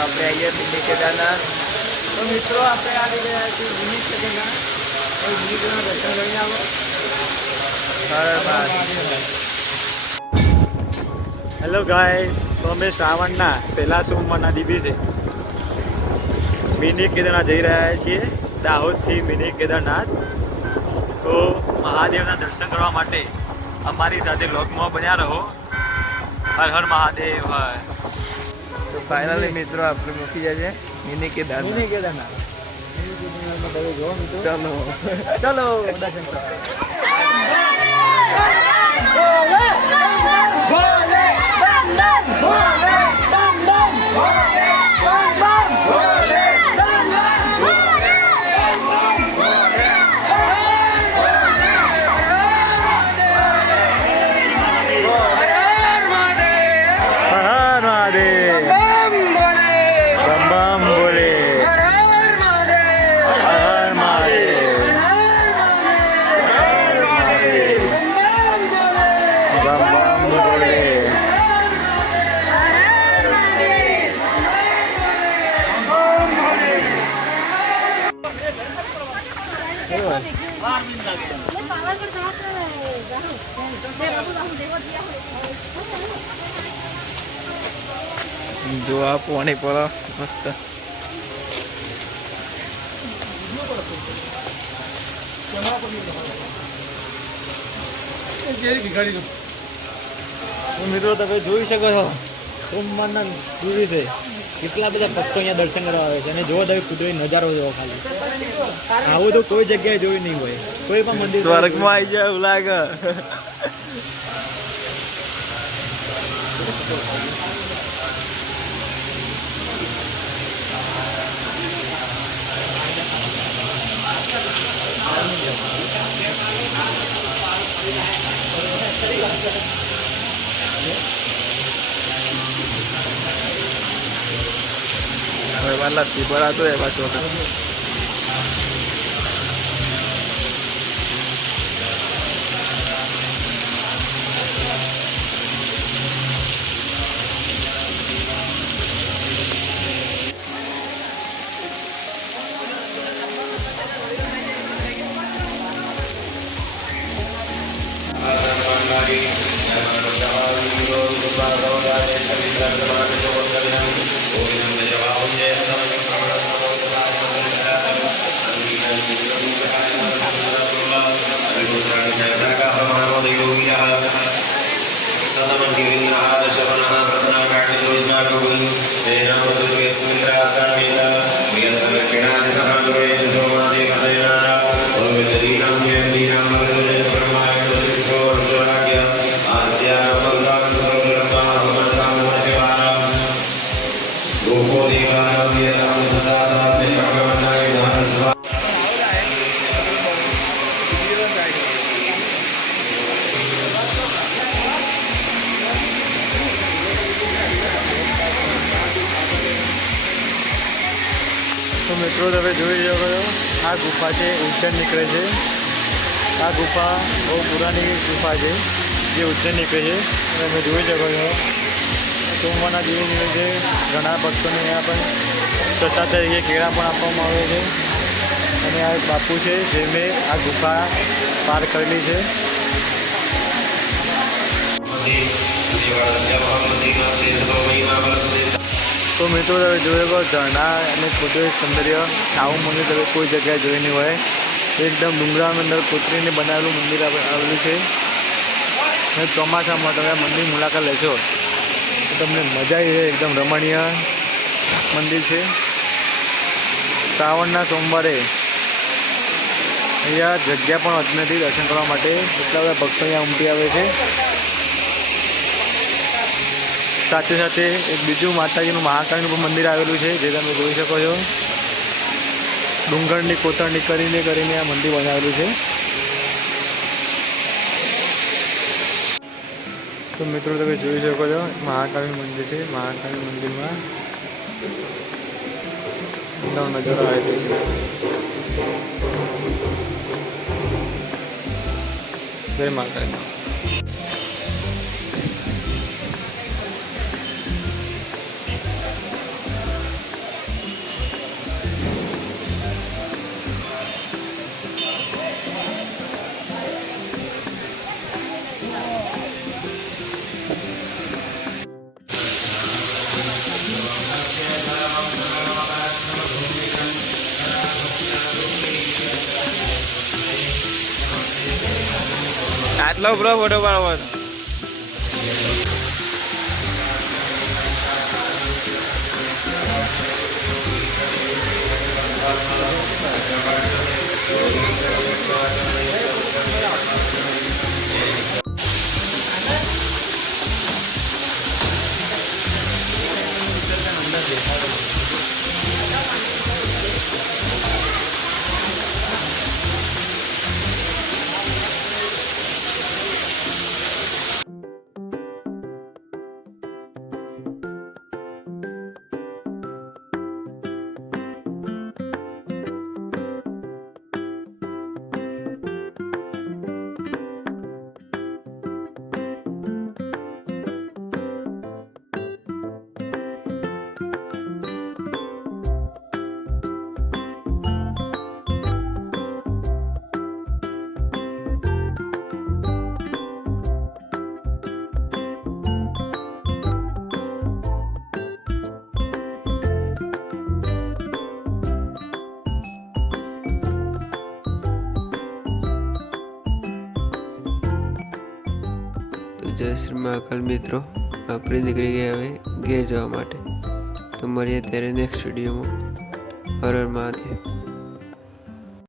આપણે આવીએ મિની કેદારનાથ. તો મિત્રો આપણે આવી ગયા છીએ મિની કેદારનાથ. મિની કેદારનાથ દર્શન કરીને આવો. હેલો ગાઈસ, તો અમે શ્રાવણના પહેલા સોમવારના દિવસે મિની કેદારનાથ જઈ રહ્યા છીએ. દાહોદથી મિની કેદારનાથ. તો મહાદેવના દર્શન કરવા માટે અમારી સાથે વ્લોગમાં બન્યા રહો. હર હર મહાદેવ હર. તો ફાઇનલી મિત્રો આપણે મૂકી જાય છે મિની કેદારનાથ. મિની કેદારનાથ ચલો ચલો દર્શન કરો. જો આ પાણી પડે મસ્ત. મિત્રો તમે જોઈ શકો છો સોમવારના દિવસે કેટલા બધા ભક્તો અહીંયા દર્શન કરવા આવે છે. અને જો તમે કુદરતી નજારો જોવો ખાલી આવું તો કોઈ જગ્યાએ જોયું નહીં હોય. કોઈ પણ મંદિર સ્વર્ગમાં આવી જાય એવું લાગે. લસ્સી ભરાતો એ પાછો મિત્રો તમે જોઈ શકો છો આ ગુફા છે. ઉજ્જૈન નીકળે છે. આ ગુફા બહુ પુરાની ગુફા છે જે ઉજ્જૈન નીકળે છે. તમે જોઈ શકો છો સોમવારના દિવસે ઘણા ભક્તોને અહીંયા પણ પ્રસાદ તરીકે કેળા પણ આપવામાં આવે છે. અને આ બાપુ છે જેમને આ ગુફા પાર કરેલી છે. તો મિત્રો તમે જોઈ શકો ઝરણા અને કુદરતી સૌંદર્ય આવું મંદિર તમે કોઈ જગ્યાએ જોઈ નહીં હોય. એકદમ ડુંગરાની અંદર કોતરીને બનાવેલું મંદિર આવેલું છે. અને ચોમાસામાં તમે આ મંદિર મુલાકાત લેશો તો તમને મજા આવી જાય. એકદમ રમણીય મંદિર છે. શ્રાવણના સોમવારે અહીંયા જગ્યા પણ હોતી નથી દર્શન કરવા માટે. એટલા બધા ભક્તો અહીંયા ઉમટી આવે છે. સાથે સાથે એક બીજું માતાજીનું મહાકાળીનું પણ મંદિર આવેલું છે જે તમે જોઈ શકો છો. ડુંગરની કોતરણી કરીને આ મંદિર બનાવેલું છે. તો મિત્રો તમે જોઈ શકો છો મહાકાળીનું મંદિર છે. મહાકાળી મંદિરમાં નજારો આવે છે. જય માતાજી. આટલા ઉપર ફોટો પાડવાનો. જય શ્રી મહાકાલ મિત્રો, આપણે નીકળી ગયા હવે ઘેર જવા માટે. તો મળીએ ત્યારે નેક્સ્ટ વિડીયોમાં. હર હર મહાદેવ.